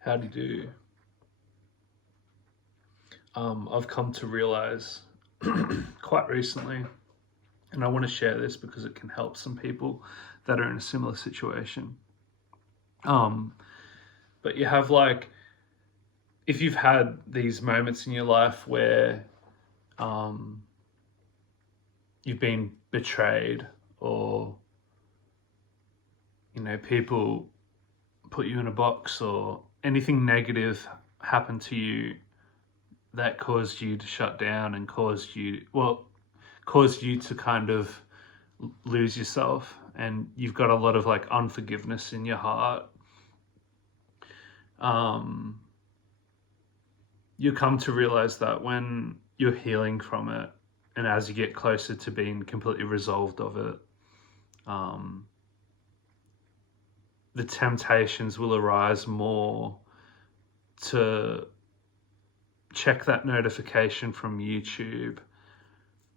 How do you do? I've come to realize quite recently, and I want to share this because it can help some people that are in a similar situation. But you have like, if you've had these moments in your life where um, you've been betrayed, or people put you in a box, or anything negative happened to you that caused you to shut down and caused you to kind of lose yourself, and you've got a lot of like unforgiveness in your heart. You come to realize that when you're healing from it, and as you get closer to being completely resolved of it, the temptations will arise more to check that notification from YouTube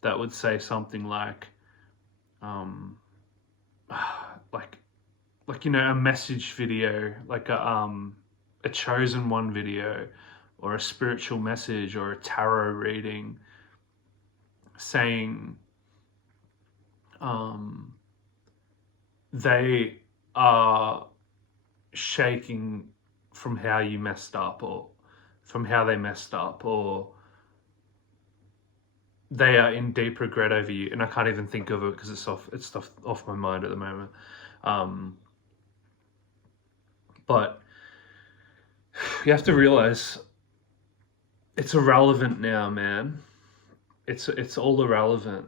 that would say something like, a message video, like a chosen one video, or a spiritual message, or a tarot reading, saying they are shaking from how you messed up, or from how they messed up, or they are in deep regret over you. And I can't even think of it because it's stuff off my mind at the moment. But you have to realize it's irrelevant now, man. It's all irrelevant.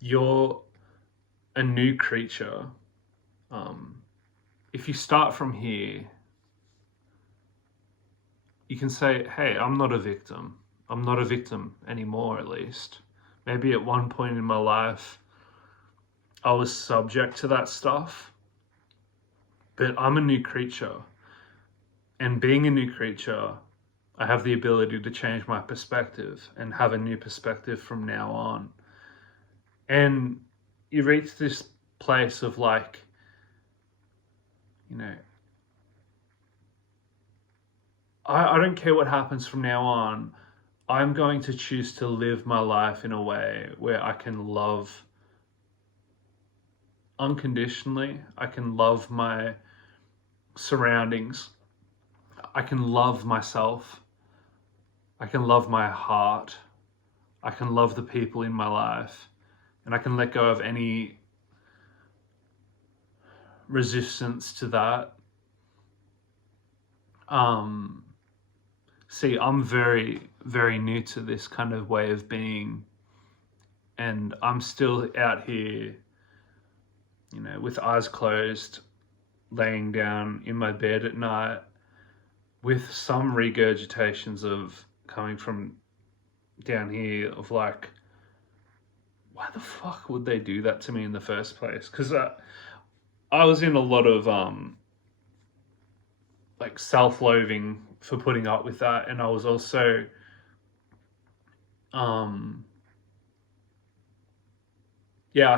You're a new creature. If you start from here, you can say, hey, I'm not a victim. I'm not a victim anymore, at least. Maybe at one point in my life, I was subject to that stuff, but I'm a new creature. And being a new creature, I have the ability to change my perspective and have a new perspective from now on. And you reach this place of like, I don't care what happens from now on. I'm going to choose to live my life in a way where I can love unconditionally. I can love my surroundings. I can love myself. I can love my heart. I can love the people in my life. And I can let go of any resistance to that. See, I'm very, very new to this kind of way of being. And I'm still out here, with eyes closed, laying down in my bed at night, with some regurgitations of coming from down here of like, why the fuck would they do that to me in the first place? Because I was in a lot of like self-loathing for putting up with that, and I was also I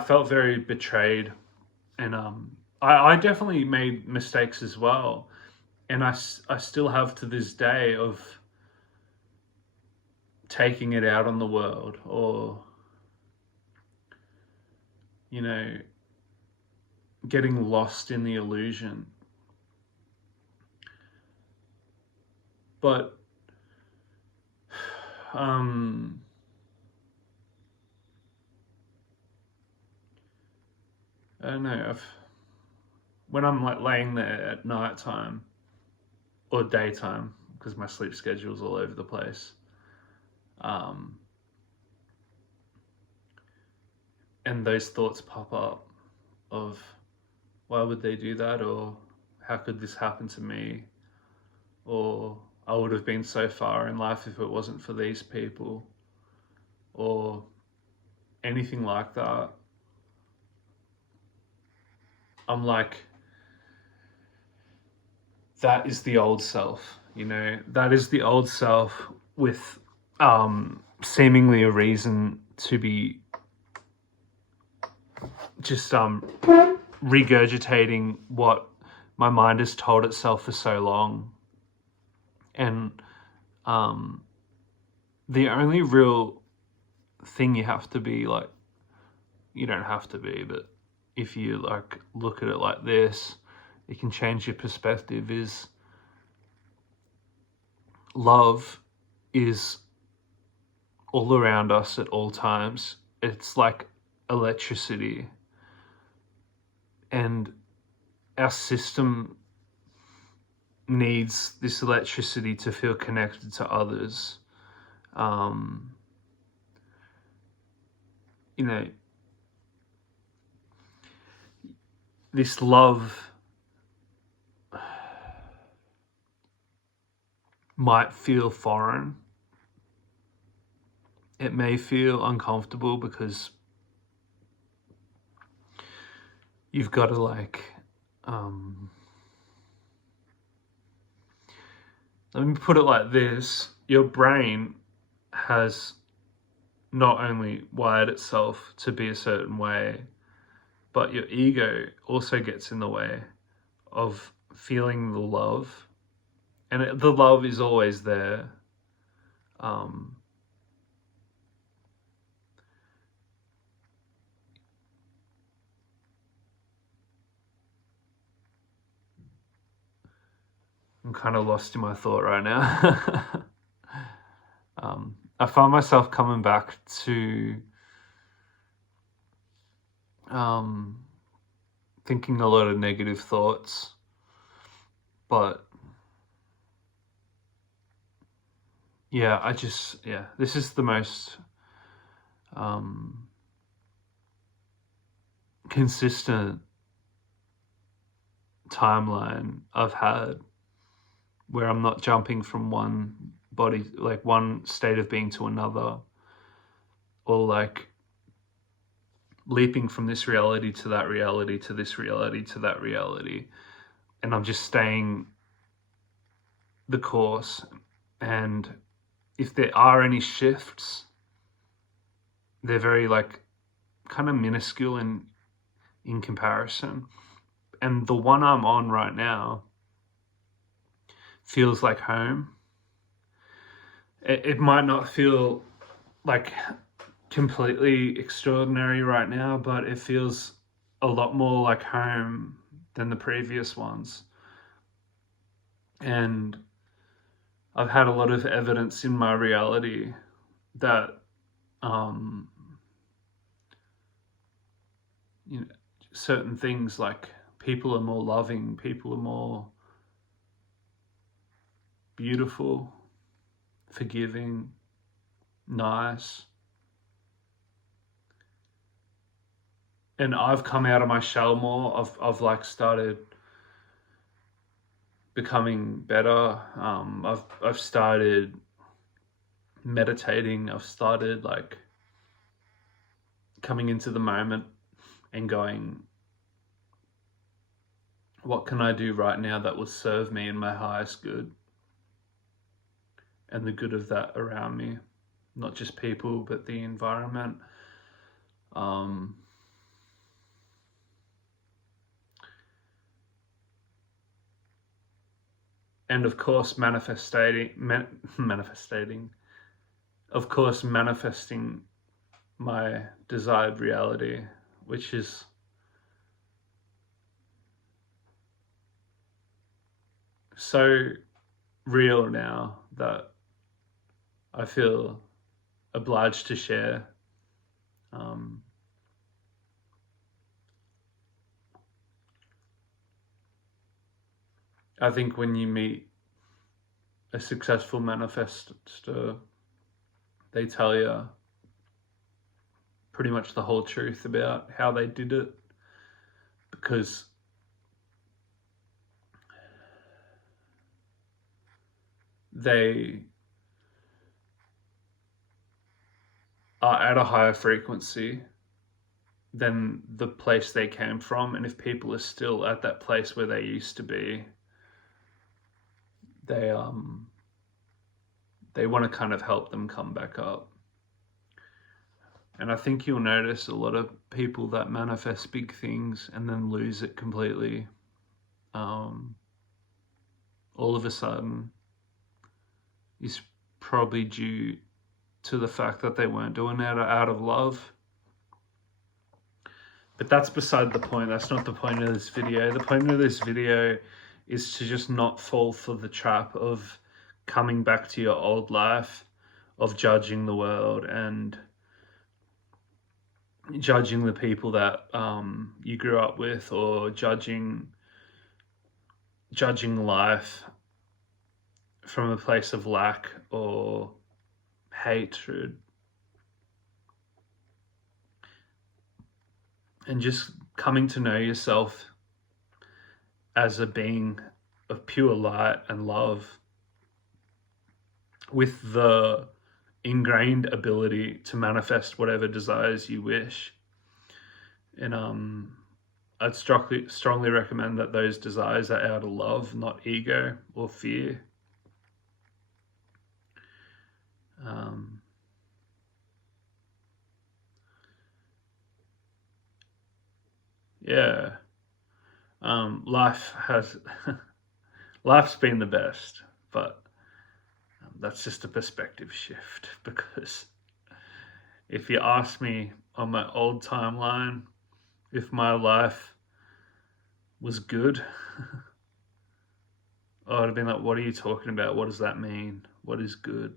felt very betrayed, and I definitely made mistakes as well, and I still have to this day of taking it out on the world, or getting lost in the illusion. But I don't know, when I'm like laying there at night time or daytime, because my sleep schedule's all over the place, and those thoughts pop up of, why would they do that, or how could this happen to me, or I would have been so far in life if it wasn't for these people, or anything like that. I'm like, that is the old self, that is the old self with seemingly a reason to be just regurgitating what my mind has told itself for so long. And the only real thing you have to be like, you don't have to be, but if you like look at it like this, it can change your perspective, is love is all around us at all times. It's like electricity, and our system needs this electricity to feel connected to others. You know, this love might feel foreign. It may feel uncomfortable because you've got to like, let me put it like this. Your brain has not only wired itself to be a certain way, but your ego also gets in the way of feeling the love. And the love is always there. I'm kind of lost in my thought right now. I find myself coming back to thinking a lot of negative thoughts, but yeah, this is the most consistent timeline I've had, where I'm not jumping from one body, like one state of being to another, or like leaping from this reality to that reality to this reality to that reality, and I'm just staying the course. And if there are any shifts, they're very like kind of minuscule in comparison. And the one I'm on right now feels like home. It might not feel like completely extraordinary right now, but it feels a lot more like home than the previous ones. And I've had a lot of evidence in my reality that you know, certain things, like people are more loving, people are more beautiful, forgiving, nice. And I've come out of my shell more. I've like started becoming better. I've started meditating. I've started like coming into the moment and going, what can I do right now that will serve me in my highest good and the good of that around me, not just people, but the environment. And of course, manifesting, of course, manifesting my desired reality, which is so real now that I feel obliged to share. I think when you meet a successful manifestor, they tell you pretty much the whole truth about how they did it, because they are at a higher frequency than the place they came from. And if people are still at that place where they used to be, they want to kind of help them come back up. And I think you'll notice a lot of people that manifest big things and then lose it completely. All of a sudden, is probably due to the fact that they weren't doing it out of love. But that's beside the point. That's not the point of this video. The point of this video is to just not fall for the trap of coming back to your old life, of judging the world and judging the people that you grew up with, or judging life from a place of lack or hatred, and just coming to know yourself as a being of pure light and love, with the ingrained ability to manifest whatever desires you wish. And I'd strongly recommend that those desires are out of love, not ego or fear. Yeah. Life's been the best, but that's just a perspective shift, because if you ask me on my old timeline if my life was good, I would have been like, what are you talking about? What does that mean? What is good?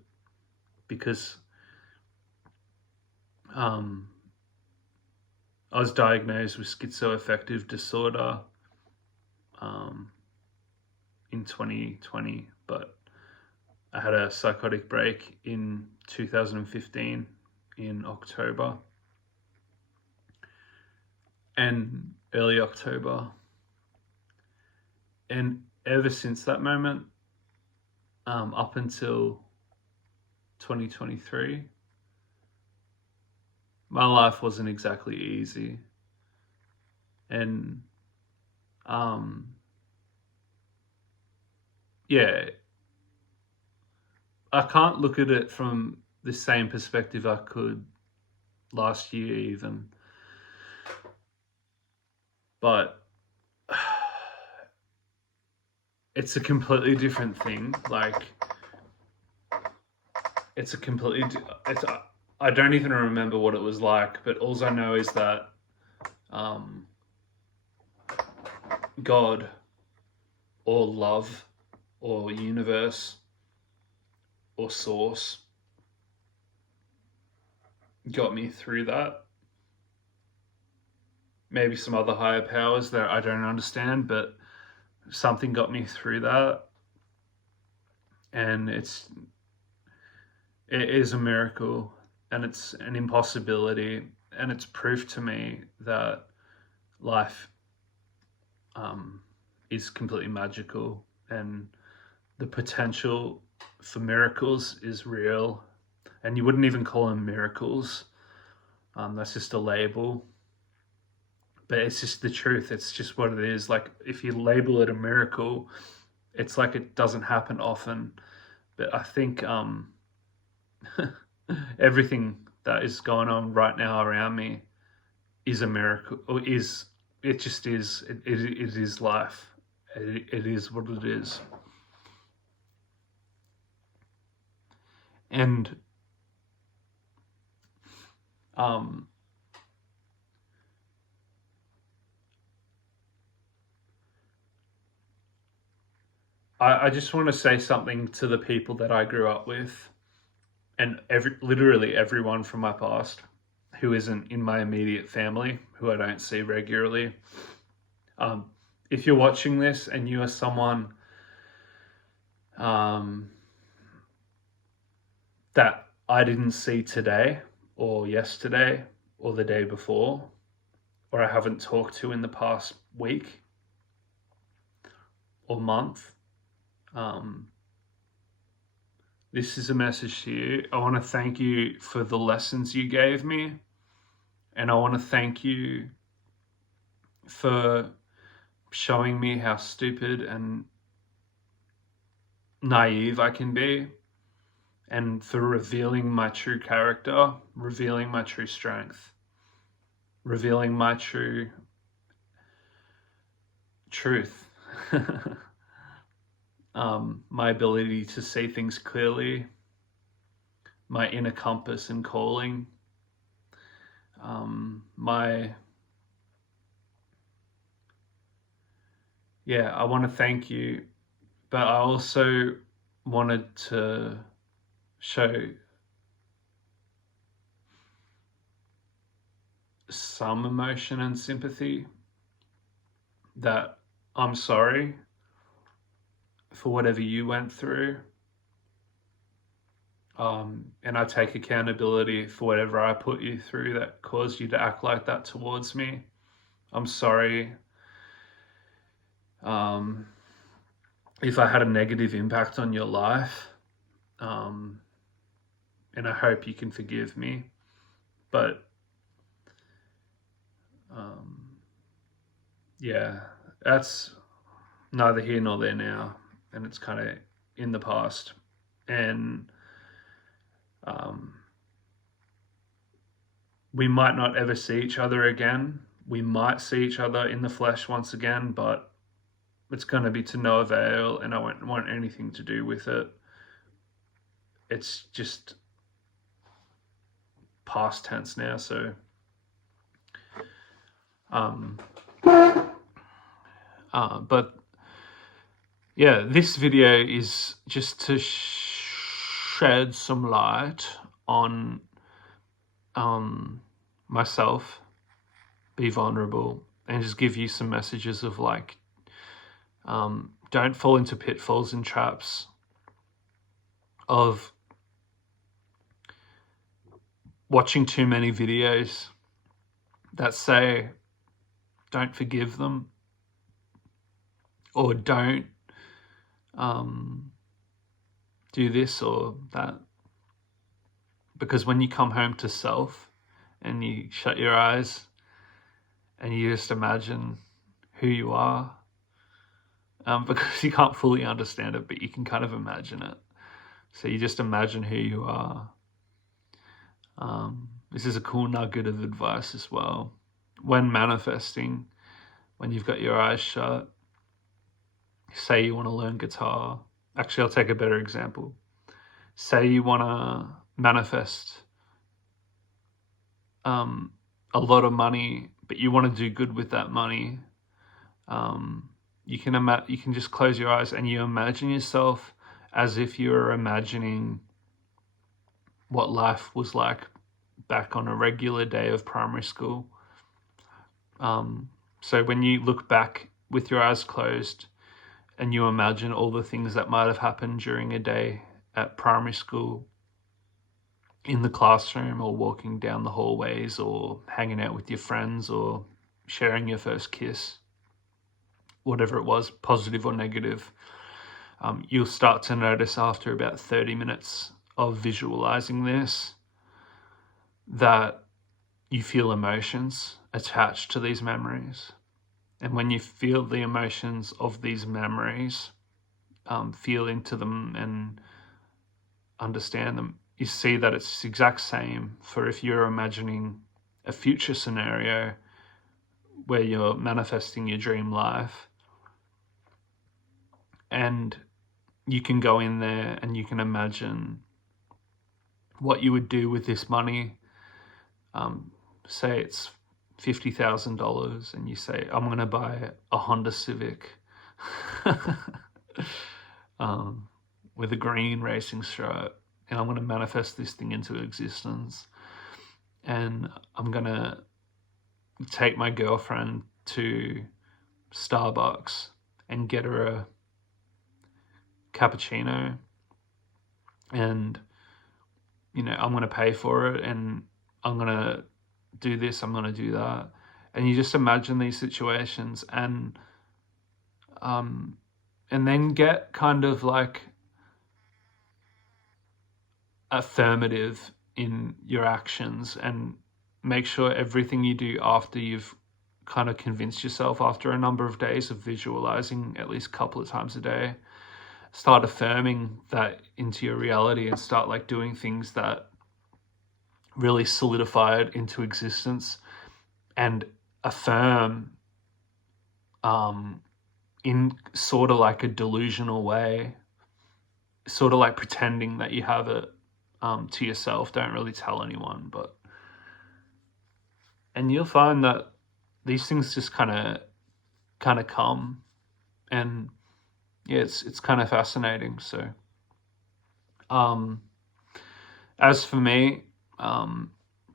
Because I was diagnosed with schizoaffective disorder in 2020, but I had a psychotic break in 2015 in October, and early October. And ever since that moment, up until 2023, my life wasn't exactly easy. And yeah, I can't look at it from the same perspective I could last year even. But it's a completely different thing. Like, I don't even remember what it was like, but all I know is that God or love or universe or source got me through that. Maybe some other higher powers that I don't understand, but something got me through that. And it is a miracle, and it's an impossibility, and it's proof to me that life is completely magical, and the potential for miracles is real. And you wouldn't even call them miracles. That's just a label. But it's just the truth. It's just what it is. Like, if you label it a miracle, it's like it doesn't happen often. But I think everything that is going on right now around me is a miracle. Or it just is. It is life. It is what it is. And I just want to say something to the people that I grew up with, and literally everyone from my past who isn't in my immediate family, who I don't see regularly. If you're watching this and you are someone that I didn't see today or yesterday or the day before, or I haven't talked to in the past week or month, this is a message to you. I want to thank you for the lessons you gave me, and I want to thank you for showing me how stupid and naive I can be, and for revealing my true character, revealing my true strength, revealing my true truth. my ability to see things clearly, my inner compass and calling, I want to thank you, but I also wanted to show some emotion and sympathy that I'm sorry for whatever you went through. And I take accountability for whatever I put you through that caused you to act like that towards me. I'm sorry if I had a negative impact on your life, and I hope you can forgive me. But yeah, that's neither here nor there now, and it's kind of in the past. And we might not ever see each other again. We might see each other in the flesh once again, but it's going to be to no avail, and I won't want anything to do with it. It's just past tense now, so but yeah, this video is just to shed some light on myself, be vulnerable, and just give you some messages of like, don't fall into pitfalls and traps of watching too many videos that say don't forgive them, or don't do this or that. Because when you come home to self and you shut your eyes and you just imagine who you are, because you can't fully understand it, but you can kind of imagine it. So you just imagine who you are. This is a cool nugget of advice as well. When manifesting, when you've got your eyes shut, say you want to learn guitar. Actually, I'll take a better example. Say you want to manifest a lot of money, but you want to do good with that money. You can just close your eyes and you imagine yourself as if you were imagining what life was like back on a regular day of primary school. So when you look back with your eyes closed and you imagine all the things that might have happened during a day at primary school, in the classroom, or walking down the hallways, or hanging out with your friends, or sharing your first kiss, whatever it was, positive or negative, you'll start to notice after about 30 minutes of visualizing this that you feel emotions attached to these memories. And when you feel the emotions of these memories, feel into them and understand them, you see that it's the exact same for if you're imagining a future scenario where you're manifesting your dream life. And you can go in there and you can imagine what you would do with this money. Say it's $50,000 and you say, I'm going to buy a Honda Civic with a green racing stripe, and I'm going to manifest this thing into existence. And I'm going to take my girlfriend to Starbucks and get her a cappuccino, and I'm going to pay for it, and I'm going to do this, I'm going to do that. And you just imagine these situations, and then get kind of like affirmative in your actions, and make sure everything you do after you've kind of convinced yourself, after a number of days of visualizing at least a couple of times a day, start affirming that into your reality, and start like doing things that really solidify it into existence, and affirm in sort of like a delusional way, sort of like pretending that you have it to yourself. Don't really tell anyone, and you'll find that these things just kind of come, and yeah, it's kind of fascinating. So, as for me,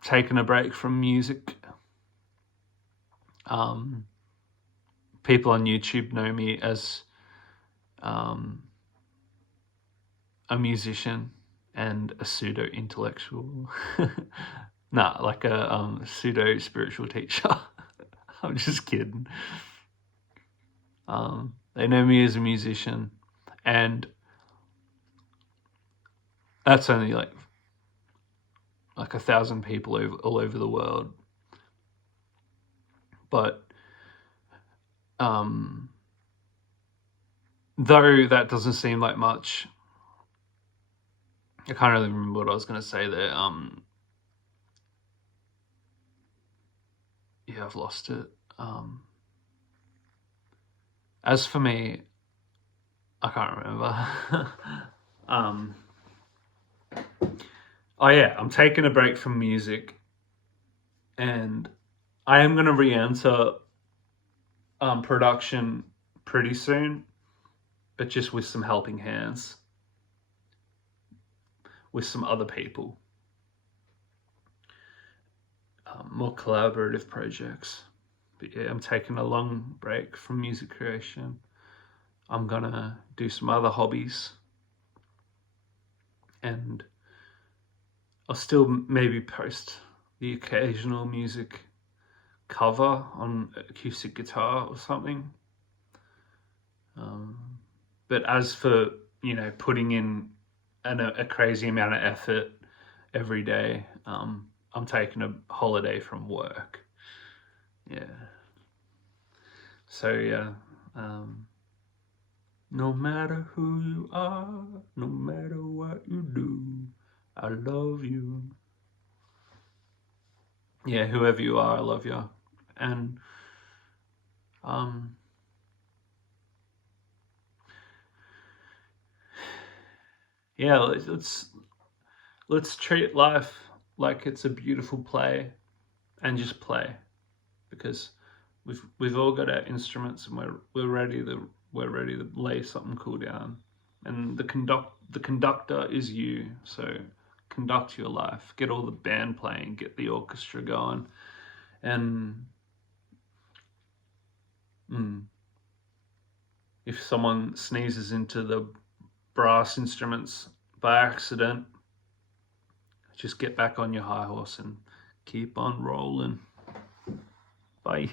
taking a break from music, people on YouTube know me as a musician and a pseudo intellectual. Nah, like a pseudo spiritual teacher. I'm just kidding. They know me as a musician, and that's only like 1,000 people all over the world. But though that doesn't seem like much, I can't really remember what I was going to say there. Yeah, I've lost it. As for me, I can't remember. Oh yeah, I'm taking a break from music, and I am going to re-enter production pretty soon, but just with some helping hands, with some other people, more collaborative projects. But yeah, I'm taking a long break from music creation. I'm gonna do some other hobbies, and I'll still maybe post the occasional music cover on acoustic guitar or something. But as for, putting in a crazy amount of effort every day, I'm taking a holiday from work. Yeah. So yeah, no matter who you are, no matter what you do, I love you. Yeah, whoever you are, I love you. And yeah, let's treat life like it's a beautiful play, and just play, because we've all got our instruments, and we're ready to lay something cool down, and the conductor is you. So conduct your life, get all the band playing, get the orchestra going, and if someone sneezes into the brass instruments by accident, just get back on your high horse and keep on rolling. Bye.